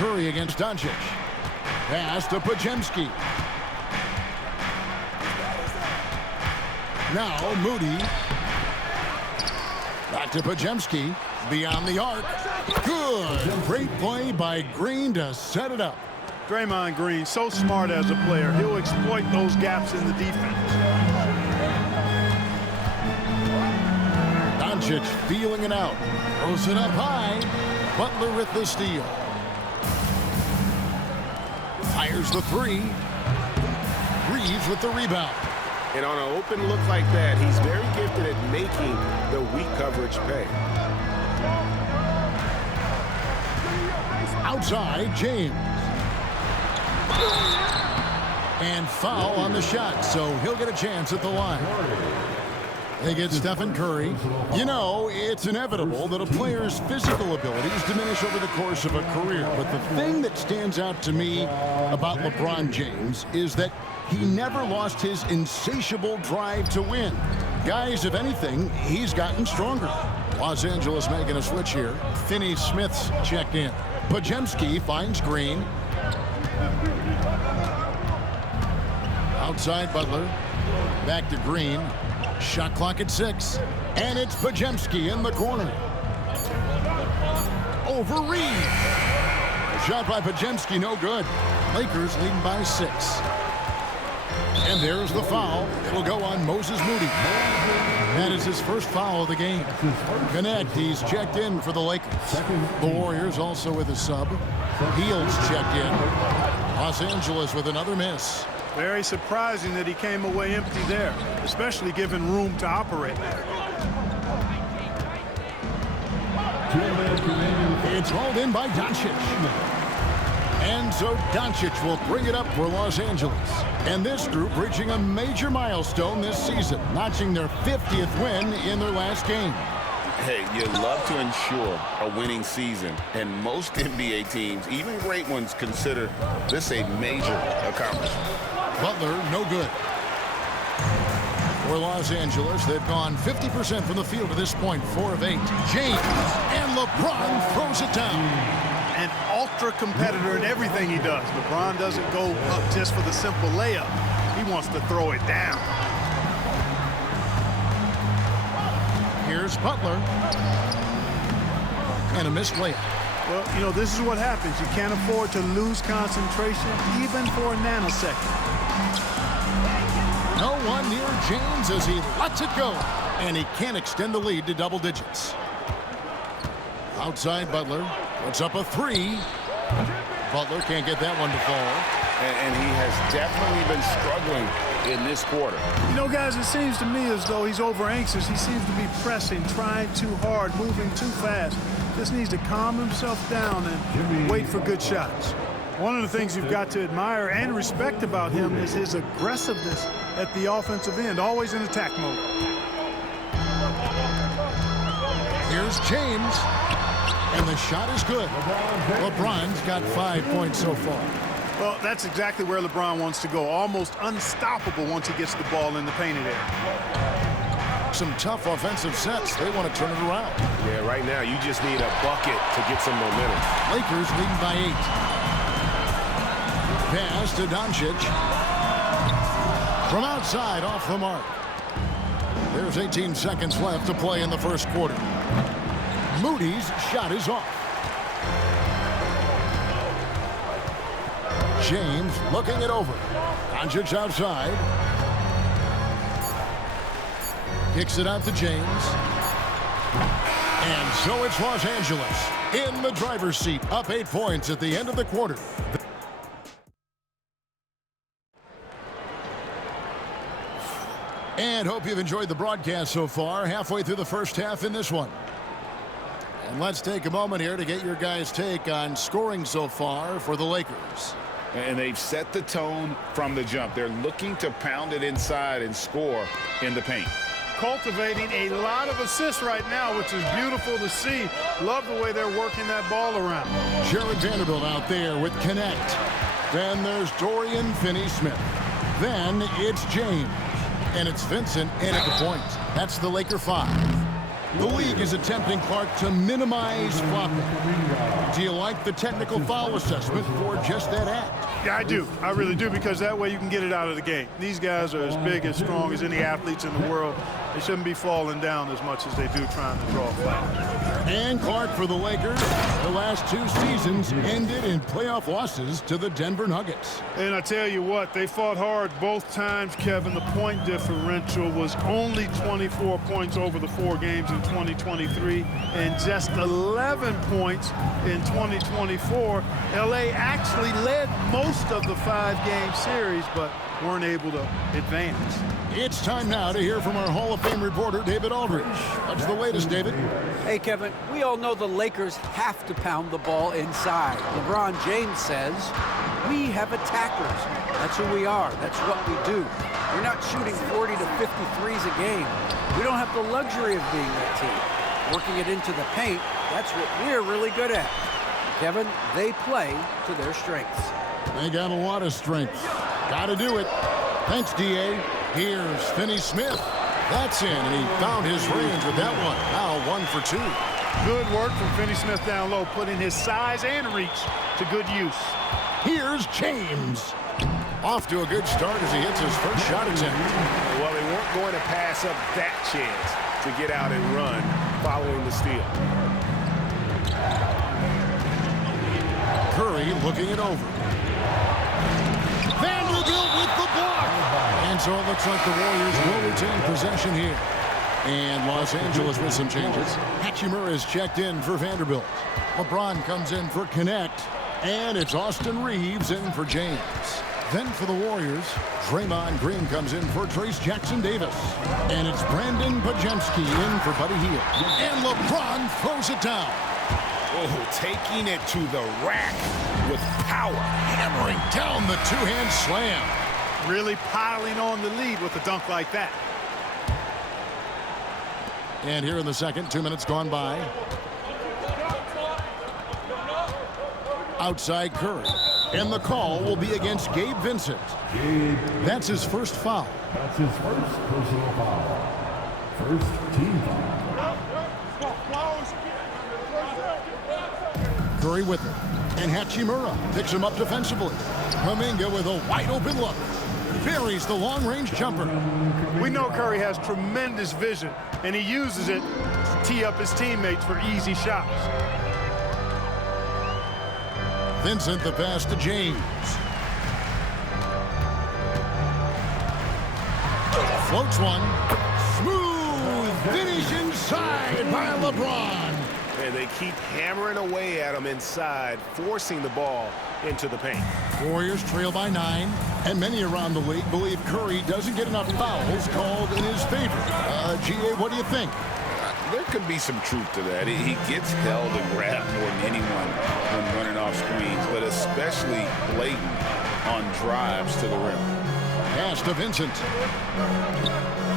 Curry against Doncic. Pass to Podziemski. Now Moody. Back to Podziemski. Beyond the arc. Good. Great play by Green to set it up. Draymond Green, so smart as a player. He'll exploit those gaps in the defense. Doncic feeling it out. Throws it up high. Butler with the steal. Fires the three. Reeves with the rebound. And on an open look like that, he's very gifted at making the weak coverage pay. Outside, James. And foul on the shot, so he'll get a chance at the line. They get Stephen Curry. You know, it's inevitable that a player's physical abilities diminish over the course of a career. But the thing that stands out to me about LeBron James is that he never lost his insatiable drive to win. Guys, if anything, he's gotten stronger. Los Angeles making a switch here. Finney-Smith's checked in. Podziemski finds Green. Outside Butler. Back to Green. Shot clock at 6. And it's Podziemski in the corner. Over Reed. Shot by Podziemski, no good. Lakers leading by 6. And there's the foul. It'll go on Moses Moody. That is his first foul of the game. Connect, he's checked in for the Lakers. The Warriors also with a sub. Heald's checked in. Los Angeles with another miss. Very surprising that he came away empty there, especially given room to operate. It's rolled in by Doncic. And so Doncic will bring it up for Los Angeles. And this group reaching a major milestone this season, notching their 50th win in their last game. Hey, you love to ensure a winning season, and most NBA teams, even great ones, consider this a major accomplishment. Butler, no good. For Los Angeles, they've gone 50% from the field to this point, 4 of 8. James, and LeBron throws it down. An ultra competitor in everything he does. LeBron doesn't go up just for the simple layup. He wants to throw it down. Here's Butler. And a missed layup. Well, you know, this is what happens. You can't afford to lose concentration even for a nanosecond. No one near James as he lets it go. And he can't extend the lead to double digits. Outside Butler. Puts up a 3. Butler can't get that one to fall. And he has definitely been struggling in this quarter. You know, guys, it seems to me as though he's over anxious. He seems to be pressing, trying too hard, moving too fast. Just needs to calm himself down and wait for good shots. One of the things you've got to admire and respect about him is his aggressiveness at the offensive end, always in attack mode. Here's James. And the shot is good. LeBron's got 5 points so far. Well, that's exactly where LeBron wants to go. Almost unstoppable once he gets the ball in the painted area. Some tough offensive sets. They want to turn it around. Yeah, right now you just need a bucket to get some momentum. Lakers leading by 8. Pass to Doncic. From outside, off the mark. There's 18 seconds left to play in the first quarter. Moody's shot is off. James looking it over. Doncic outside. Kicks it out to James. And so it's Los Angeles in the driver's seat, up 8 points at the end of the quarter. And hope you've enjoyed the broadcast so far. Halfway through the first half in this one. And let's take a moment here to get your guys' take on scoring so far for the Lakers. And they've set the tone from the jump. They're looking to pound it inside and score in the paint. Cultivating a lot of assists right now, which is beautiful to see. Love the way they're working that ball around. Jared Vanderbilt out there with Connect. Then there's Dorian Finney-Smith. Then it's James. And it's Vincent in at the point. That's the Laker 5. The league is attempting, Clark, to minimize flopping. Do you like the technical foul assessment for just that act? Yeah, I do. I really do, because that way you can get it out of the game. These guys are as big and strong as any athletes in the world. They shouldn't be falling down as much as they do trying to draw fouls. And Clark, for the Lakers, the last 2 seasons ended in playoff losses to the Denver Nuggets. And I tell you what, they fought hard both times, Kevin. The point differential was only 24 points over the 4 games in 2023 and just 11 points in 2024. LA actually led most of the 5-game series, but weren't able to advance. It's time now to hear from our Hall of Fame reporter, David Aldridge. What's the latest, David? Hey, Kevin, we all know the Lakers have to pound the ball inside. LeBron James says, we have attackers. That's who we are. That's what we do. We're not shooting 40 to 50 threes a game. We don't have the luxury of being that team. Working it into the paint, that's what we're really good at. Kevin, they play to their strengths. They got a lot of strength. Got to do it. Thanks, D.A. Here's Finney Smith. That's in, and he found his range with that one. Now 1 for 2. Good work from Finney Smith down low, putting his size and reach to good use. Here's James. Off to a good start as he hits his first shot attempt. Well, they weren't going to pass up that chance to get out and run following the steal. Curry looking it over. Vanderbilt with the block. And so it looks like the Warriors will retain possession here. And Los Angeles with some changes. Hachimura is checked in for Vanderbilt. LeBron comes in for Connect. And it's Austin Reeves in for James. Then for the Warriors, Draymond Green comes in for Trace Jackson-Davis. And it's Brandon Podziemski in for Buddy Hield. And LeBron throws it down. Oh, taking it to the rack with power. Hammering down the two-hand slam. Really piling on the lead with a dunk like that. And here in the second, 2 minutes gone by. Outside Curry. And the call will be against Gabe Vincent. That's his first foul. That's his first personal foul. First team foul. Curry with it. And Hachimura picks him up defensively. Kuminga with a wide open look. Buries the long-range jumper. We know Curry has tremendous vision, and he uses it to tee up his teammates for easy shots. Vincent the pass to James. Floats one. Smooth finish inside by LeBron. And they keep hammering away at him inside, forcing the ball into the paint. Warriors trail by 9, and many around the league believe Curry doesn't get enough fouls called in his favor. G.A., what do you think? There could be some truth to that. He gets held and grabbed more than anyone when running off screens, but especially blatant on drives to the rim. Pass to Vincent.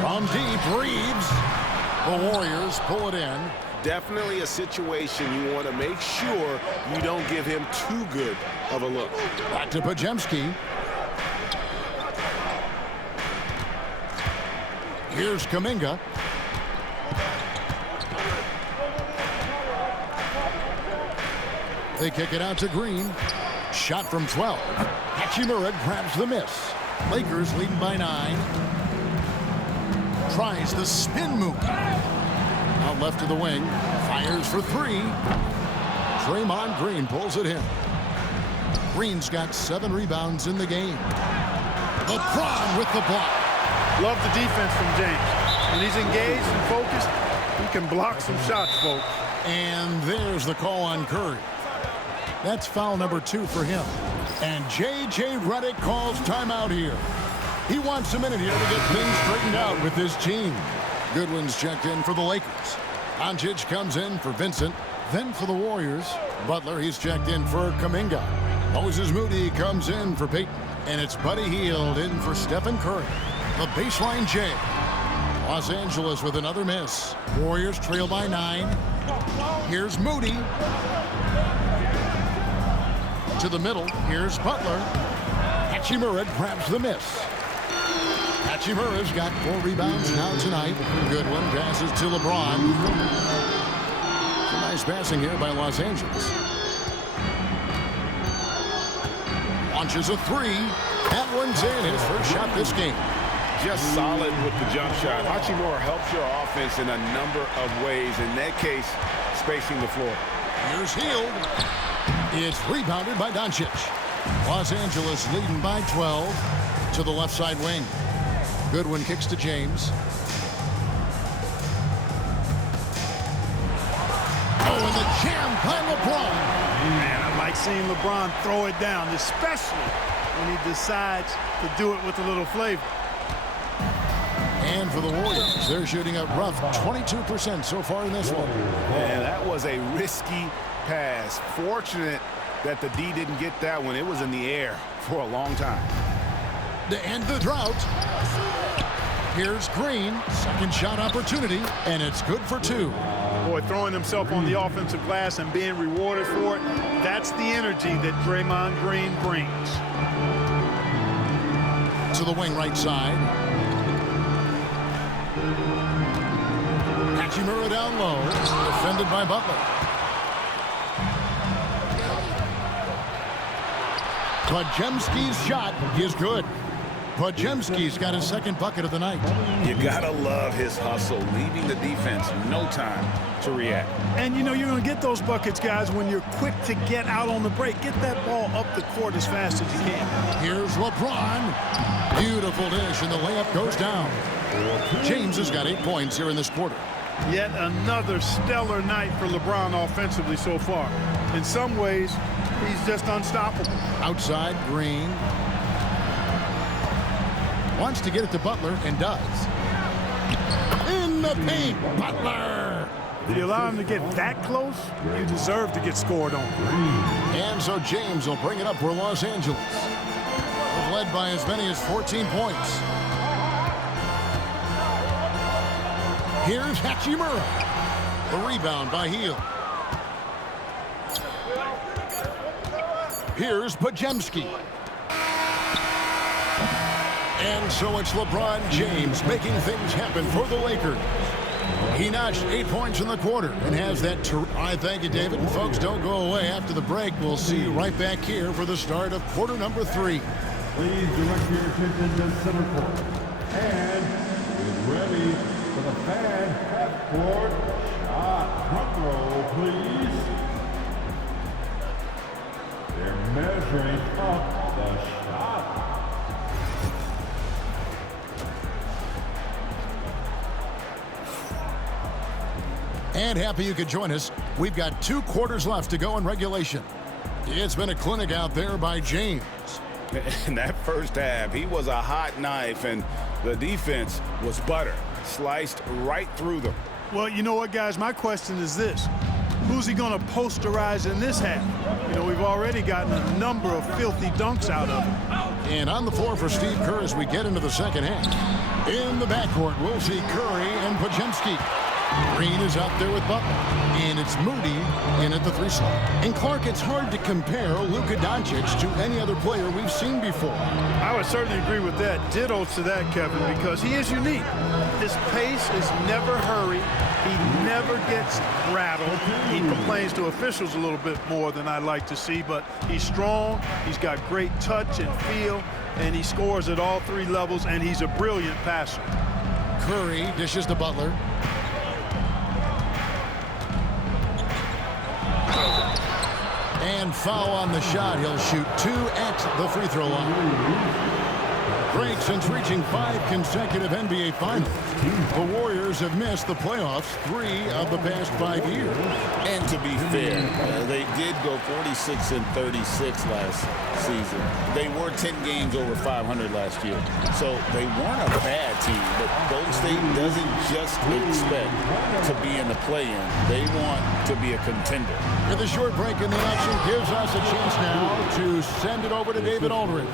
From deep, Reeves. The Warriors pull it in. Definitely a situation you want to make sure you don't give him too good of a look. Back to Podziemski. Here's Kuminga. They kick it out to Green. Shot from 12. Hachimura grabs the miss. Lakers leading by 9. Tries the spin move. Out left to the wing. Fires for 3. Draymond Green pulls it in. Green's got 7 rebounds in the game. LeBron with the block. Love the defense from James. When he's engaged and focused, he can block some shots, folks. And there's the call on Curry. That's foul number 2 for him. And J.J. Redick calls timeout here. He wants a minute here to get things straightened out with his team. Goodwin's checked in for the Lakers. Doncic comes in for Vincent. Then for the Warriors, Butler, he's checked in for Kuminga. Moses Moody comes in for Peyton. And it's Buddy Hield in for Stephen Curry. The baseline J. Los Angeles with another miss. Warriors trail by 9. Here's Moody. To the middle, here's Butler. Hachimura grabs the miss. Hachimura's got 4 rebounds now tonight. Goodwin passes to LeBron. Some nice passing here by Los Angeles. Launches a 3. That one's in. His first shot this game. Just solid with the jump shot. Hachimura helps your offense in a number of ways. In that case, spacing the floor. Here's Hield. It's rebounded by Doncic. Los Angeles leading by 12 to the left side wing. Goodwin kicks to James. Oh, and the jam by LeBron. Man, I like seeing LeBron throw it down, especially when he decides to do it with a little flavor. And for the Warriors, they're shooting a rough 22% so far in this one. And that was a risky pass. Fortunate that the D didn't get that one. It was in the air for a long time. To end the drought, here's Green. Second shot opportunity, and it's good for 2. Boy, throwing himself on the offensive glass and being rewarded for it, that's the energy that Draymond Green brings. To the wing right side. Hachimura down low, defended by Butler. Podziemski's shot is good. Podziemski's got his second bucket of the night. You gotta love his hustle, leaving the defense no time to react. And you know you're going to get those buckets, guys, when you're quick to get out on the break. Get that ball up the court as fast as you can. Here's LeBron. Beautiful dish, and the layup goes down. James has got 8 points here in this quarter. Yet another stellar night for LeBron offensively so far. In some ways, he's just unstoppable. Outside, Green. Wants to get it to Butler, and does. In the paint, Butler. If you allow him to get that close, you deserve to get scored on. And so James will bring it up for Los Angeles. They've led by as many as 14 points. Here's Hachimura. The rebound by Hield. Here's Podziemski. And so it's LeBron James making things happen for the Lakers. He notched 8 points in the quarter and has that. All right, thank you, David. And folks, don't go away. After the break, we'll see you right back here for the start of quarter number 3. Please direct your attention to center court. And get ready for the fan half-court shot. Front row, please. They're measuring up the shot. And happy you could join us. We've got 2 quarters left to go in regulation. It's been a clinic out there by James. In that first half, he was a hot knife, and the defense was butter. Sliced right through them. Well, you know what, guys? My question is this. Who's he going to posterize in this half? You know, we've already gotten a number of filthy dunks out of him. And on the floor for Steve Kerr as we get into the second half. In the backcourt, we'll see Curry and Podziemski. Green is out there with Butler, and it's Moody in at the 3 slot. And Clark, it's hard to compare Luka Doncic to any other player we've seen before. I would certainly agree with that. Ditto to that, Kevin, because he is unique. His pace is never hurried. He never gets rattled. He complains to officials a little bit more than I'd like to see, but he's strong. He's got great touch and feel, and he scores at all 3 levels, and he's a brilliant passer. Curry dishes to Butler. And foul on the shot. He'll shoot 2 at the free throw line. Great since reaching 5 consecutive NBA Finals. The Warriors have missed the playoffs 3 of the past 5 years. And to be fair, they did go 46-36 last season. They were 10 games over 500 last year. So they weren't a bad team, but Golden State doesn't just expect to be in the play-in. They want to be a contender. With a short break in the action gives us a chance now to send it over to David Aldridge.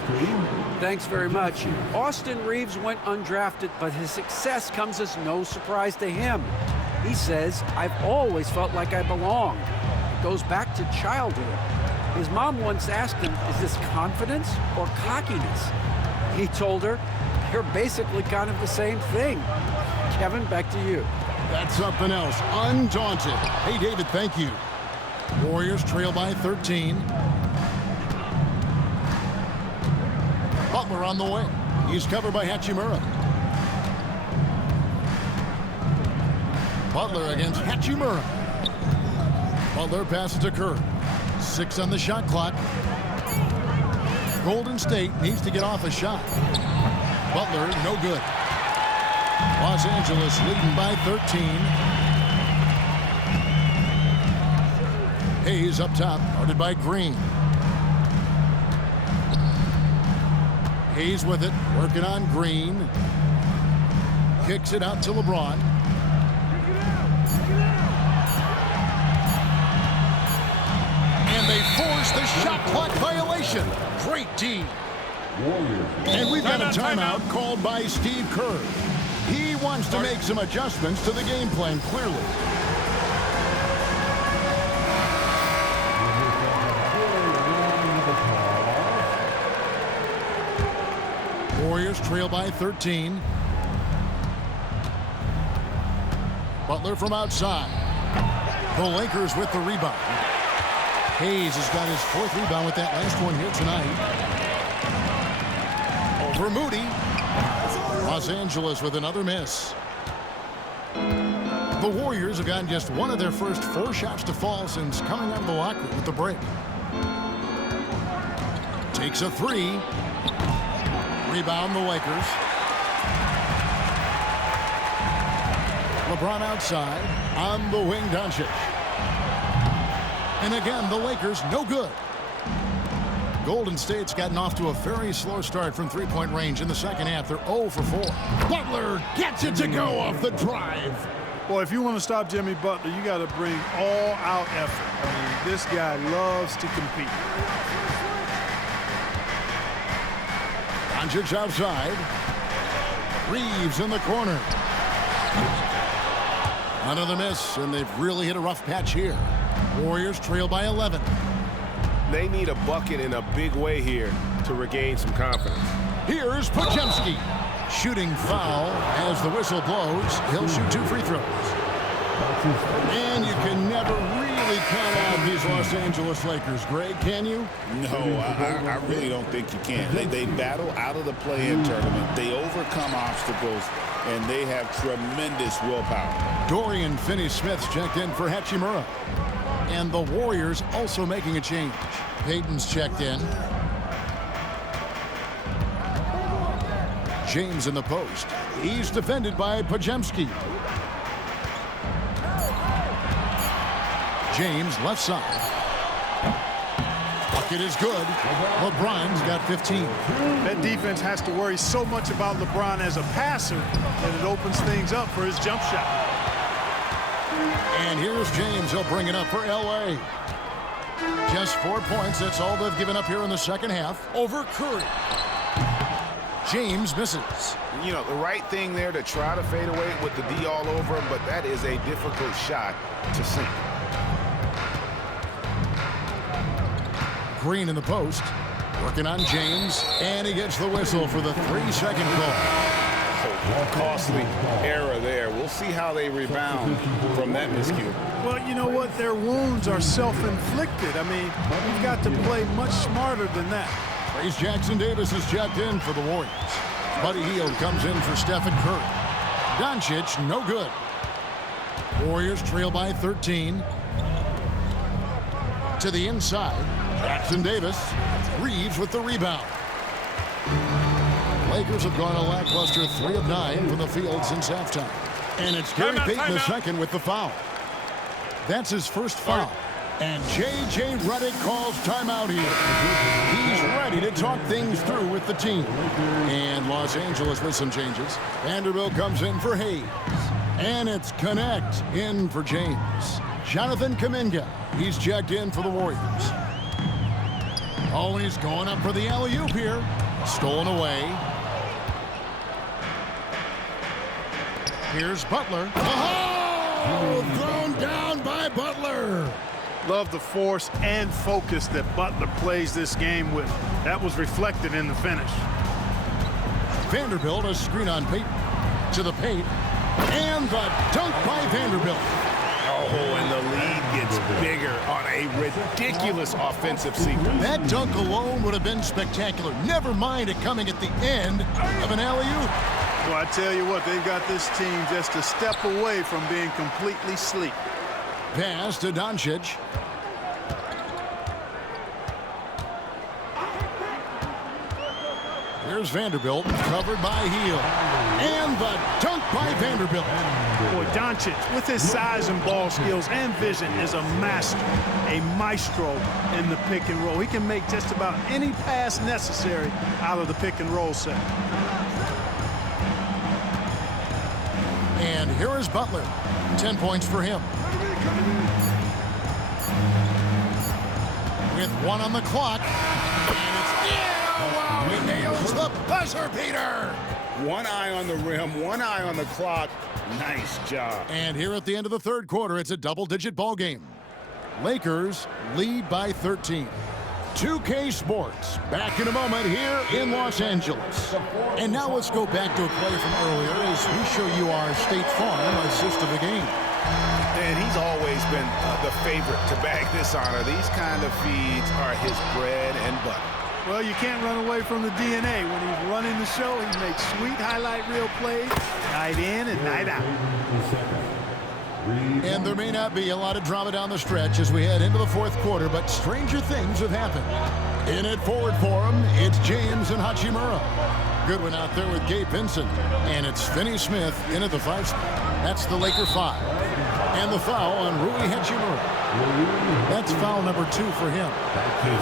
Thanks very much. Austin Reeves went undrafted, but his success comes as no surprise to him. He says, "I've always felt like I belonged." It goes back to childhood. His mom once asked him, "Is this confidence or cockiness?" He told her, they're basically kind of the same thing. Kevin, back to you. That's something else. Undaunted. Hey, David, thank you. Warriors trail by 13. Butler on the wing. He's covered by Hachimura. Butler against Hachimura. Butler passes to Curry. 6 on the shot clock. Golden State needs to get off a shot. Butler, no good. Los Angeles leading by 13. Hayes up top, guarded by Green. Hayes with it, working on Green. Kicks it out to LeBron. And they force the shot clock violation. Great D. And we've got a timeout called by Steve Kerr. He wants to make some adjustments to the game plan, clearly. Warriors trail by 13. Butler from outside. The Lakers with the rebound. Hayes has got his 4th rebound with that last one here tonight. Over Moody. Los Angeles with another miss. The Warriors have gotten just one of their first 4 shots to fall since coming out of the locker room with the break. Takes a 3. Rebound the Lakers. LeBron outside. On the wing, Doncic. And again, the Lakers no good. Golden State's gotten off to a very slow start from three-point range in the second half. They're 0 for 4. Butler gets it to go off the drive. Boy, if you want to stop Jimmy Butler, you got to bring all-out effort. I mean, this guy loves to compete. Doncic outside. Reeves in the corner. Another miss, and they've really hit a rough patch here. Warriors trail by 11. They need a bucket in a big way here to regain some confidence. Here's Podziemski. Shooting foul as the whistle blows. He'll shoot 2 free throws. And you can never really count out these Los Angeles Lakers, Greg, can you? No, I really don't think you can. They battle out of the play-in tournament. They overcome obstacles, and they have tremendous willpower. Dorian Finney-Smith's checked in for Hachimura. And the Warriors also making a change. Payton's checked in. James in the post. He's defended by Podziemski. James left side. Bucket is good. LeBron's got 15. That defense has to worry so much about LeBron as a passer that it opens things up for his jump shot. And here's James. He'll bring it up for L.A. Just 4 points. That's all they've given up here in the second half. Over Curry. James misses. You know, the right thing there to try to fade away with the D all over him, but that is a difficult shot to sink. Green in the post. Working on James. And he gets the whistle for the 3-second call. Costly error there. We'll see how they rebound from that miscue. Well, you know what? Their wounds are self-inflicted. I mean, you've got to play much smarter than that. Trace Jackson-Davis is checked in for the Warriors. Buddy Hield comes in for Stephen Curry. Doncic, no good. Warriors trail by 13. To the inside. Jackson-Davis. Reeves with the rebound. Lakers have gone a lackluster 3 of 9 from the field since halftime. And it's Gary Payton II with the foul. That's his first foul. And J.J. Redick calls timeout here. He's ready to talk things through with the team. And Los Angeles with some changes. Vanderbilt comes in for Hayes. And it's Connect in for James. Jonathan Kuminga. He's checked in for the Warriors. Oh, he's going up for the alley-oop here. Stolen away. Here's Butler. Oh! Thrown down by Butler. Love the force and focus that Butler plays this game with. That was reflected in the finish. Vanderbilt, a screen on Payton. To the paint. And the dunk by Vanderbilt. Oh, and the lead gets bigger on a ridiculous offensive sequence. That dunk alone would have been spectacular. Never mind it coming at the end of an alley-oop. Well, I tell you what, they've got this team just a step away from being completely sleep. Pass to Doncic. Here's Vanderbilt, covered by Hield. And the dunk by Vanderbilt. Boy, Doncic, with his size and ball skills and vision, is a master, a maestro in the pick and roll. He can make just about any pass necessary out of the pick and roll set. And here is Butler. 10 points for him. With 1 on the clock. And it's wow, he nails the buzzer beater. One eye on the rim, one eye on the clock. Nice job. And here at the end of the third quarter, it's a double-digit ball game. Lakers lead by 13. 2K Sports, back in a moment here in Los Angeles. And now let's go back to a play from earlier as we show you our State Farm assist of the game. And he's always been the favorite to bag this honor. These kind of feeds are his bread and butter. Well, you can't run away from the DNA. When he's running the show, he makes sweet highlight reel plays night in and night out. And there may not be a lot of drama down the stretch as we head into the fourth quarter, but stranger things have happened. In it forward for him, it's James and Hachimura. Goodwin out there with Gabe Vincent. And it's Finney Smith in at the 5 spot. That's the Laker 5. And the foul on Rui Hachimura. That's foul number 2 for him.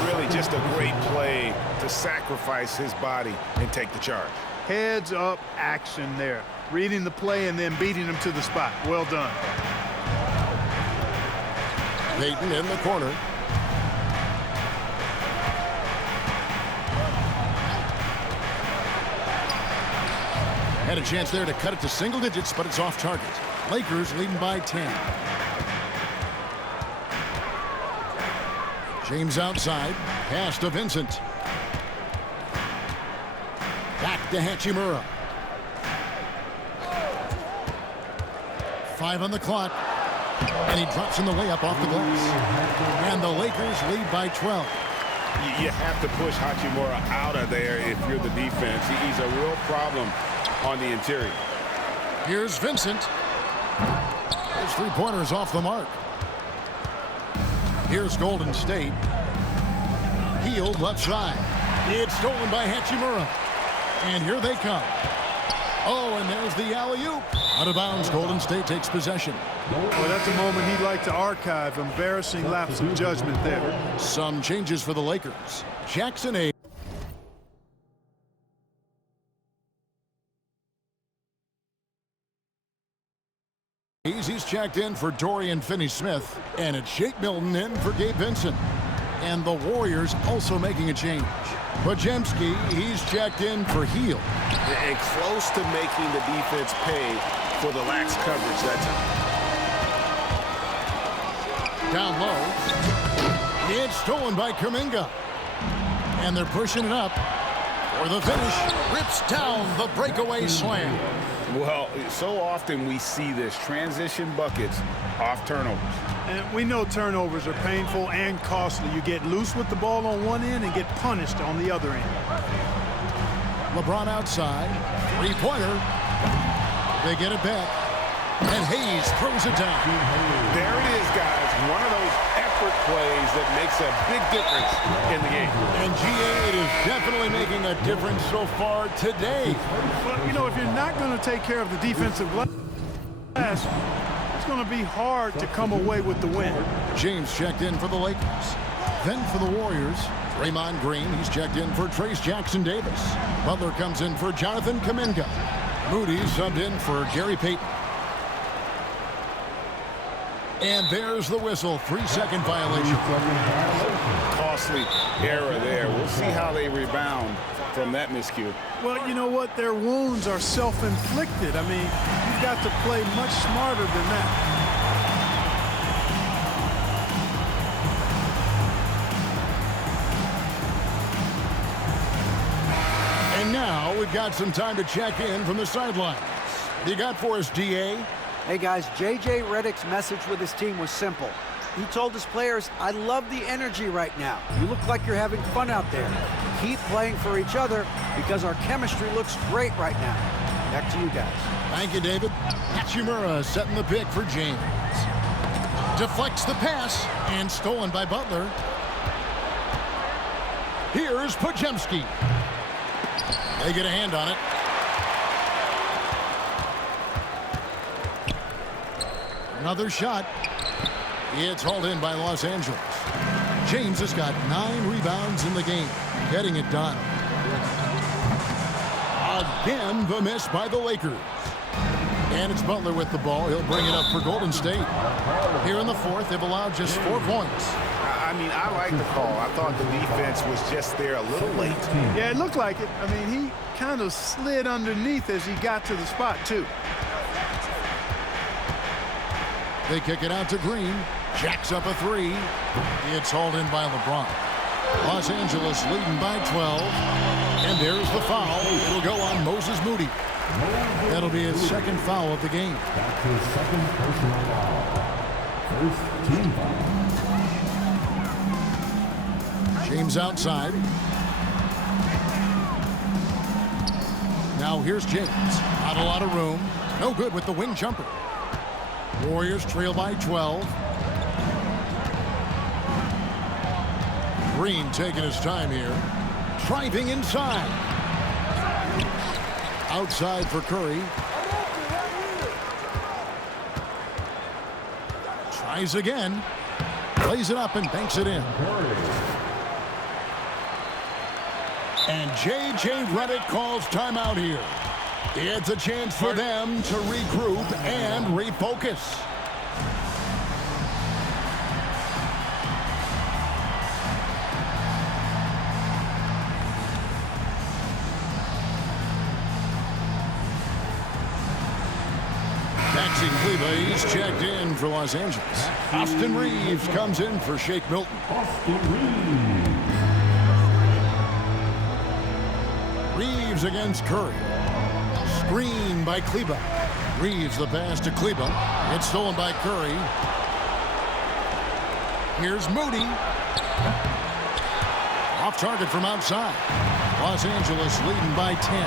Really just a great play to sacrifice his body and take the charge. Heads up action there. Reading the play and then beating him to the spot. Well done. Payton in the corner. Had a chance there to cut it to single digits, but it's off target. Lakers leading by 10. James outside. Pass to Vincent. Back to Hachimura. 5 on the clock. And he drops in the layup off the glass. And the Lakers lead by 12. You have to push Hachimura out of there if you're the defense. He's a real problem on the interior. Here's Vincent. His three-pointer is off the mark. Here's Golden State. Hield left side. It's stolen by Hachimura. And here they come. Oh, and there's the alley-oop. Out of bounds, Golden State takes possession. Well, that's a moment he'd like to archive. Embarrassing lapse of judgment there. Some changes for the Lakers. Jackson A. He's checked in for Dorian Finney-Smith, and it's Shake Milton in for Gabe Vincent. And the Warriors also making a change. Podziemski, he's checked in for Hield. And close to making the defense pay for the lax coverage that time. Down low. It's stolen by Kuminga. And they're pushing it up for the finish. Rips down the breakaway slam. Well, so often we see this. Transition buckets off turnovers. And we know turnovers are painful and costly. You get loose with the ball on one end and get punished on the other end. LeBron outside. Three-pointer. They get it back. And Hayes throws it down. There it is, guys. One of those effort plays that makes a big difference in the game. And GA, it is definitely making a difference so far today. But, you know, if you're not going to take care of the defensive glass, it's going to be hard to come away with the win. James checked in for the Lakers. Then for the Warriors, Draymond Green, he's checked in for Trace Jackson Davis. Butler comes in for Jonathan Kuminga. Moody subbed in for Gary Payton. And there's the whistle. 3-second violation. Costly error there. We'll see how they rebound from that miscue. Well, you know what? Their wounds are self-inflicted. I mean, you've got to play much smarter than that. And now, Well, we've got some time to check in from the sidelines. You got for us, DA? Hey guys, J.J. Redick's message with his team was simple. He told his players, I love the energy right now. You look like you're having fun out there. Keep playing for each other because our chemistry looks great right now. Back to you guys. Thank you, David. Hachimura setting the pick for James. Deflects the pass and stolen by Butler. Here's Podziemski. They get a hand on it. Another shot. It's hauled in by Los Angeles. James has got 9 rebounds in the game, getting it done. Again, the miss by the Lakers. And it's Butler with the ball. He'll bring it up for Golden State. Here in the fourth, they've allowed just 4 points. I mean, I like the call. I thought the defense was just there a little late. Yeah, it looked like it. I mean, he kind of slid underneath as he got to the spot, too. They kick it out to Green. Jacks up a 3. It's hauled in by LeBron. Los Angeles leading by 12. And there's the foul. It'll go on Moses Moody. That'll be his second foul of the game. That's his second personal foul. First team foul. James outside. Now here's James. Not a lot of room. No good with the wing jumper. Warriors trail by 12. Green taking his time here. Driving inside. Outside for Curry. Tries again. Plays it up and banks it in. And J.J. Redick calls timeout here. It's a chance for them to regroup and refocus. Maxi Kleber, he's checked in for Los Angeles. Austin Reeves comes in for Shake Milton. Austin Reeves. Reeves against Curry. Screen by Kleber. Reeves the pass to Kleber. It's stolen by Curry. Here's Moody. Off target from outside. Los Angeles leading by 10.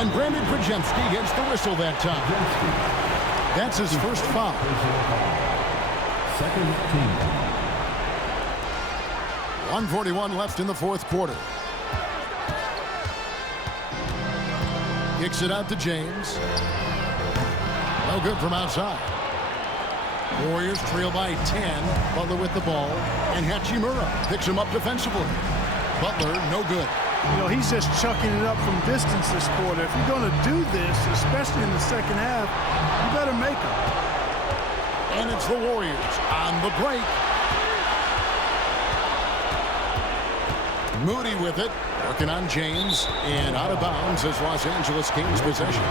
And Brandon Podziemski gets the whistle that time. That's his first foul. Second team. 1:41 left in the fourth quarter. Kicks it out to James. No good from outside. Warriors trail by 10. Butler with the ball. And Hachimura picks him up defensively. Butler, no good. You know, he's just chucking it up from distance this quarter. If you're going to do this, especially in the second half, you better make them. And it's the Warriors on the break. Moody with it. Working on James. And out of bounds as Los Angeles gains possession.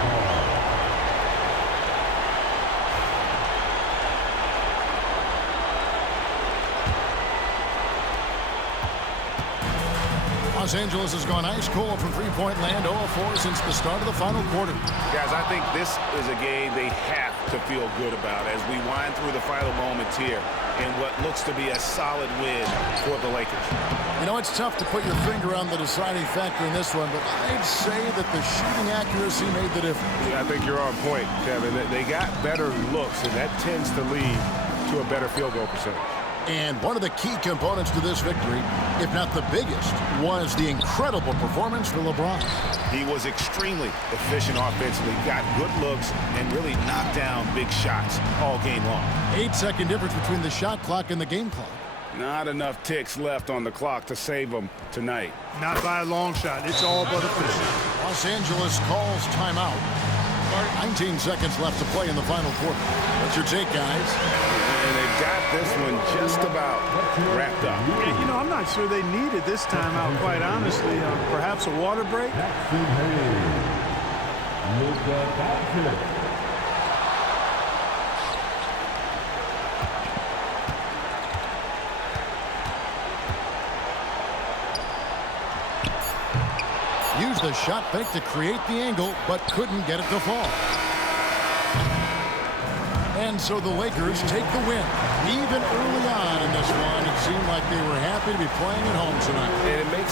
Los Angeles has gone ice cold from three-point land, 0-4 since the start of the final quarter. Guys, I think this is a game they have to feel good about as we wind through the final moments here in what looks to be a solid win for the Lakers. You know, it's tough to put your finger on the deciding factor in this one, but I'd say that the shooting accuracy made the difference. Yeah, I think you're on point, Kevin. They got better looks, and that tends to lead to a better field goal percentage. And one of the key components to this victory, if not the biggest, was the incredible performance for LeBron. He was extremely efficient offensively, got good looks, and really knocked down big shots all game long. 8-second difference between the shot clock and the game clock. Not enough ticks left on the clock to save them tonight. Not by a long shot. It's all but official. Los Angeles calls timeout. 19 seconds left to play in the final quarter. What's your take, guys? And they've got this one just about wrapped up. Yeah, you know, I'm not sure they needed this timeout, quite honestly. Perhaps a water break? Jackson Hayes. With the basket. Used the shot fake to create the angle, but couldn't get it to fall. And so the Lakers take the win. Even early on in this one, it seemed like they were happy to be playing at home tonight. And it makes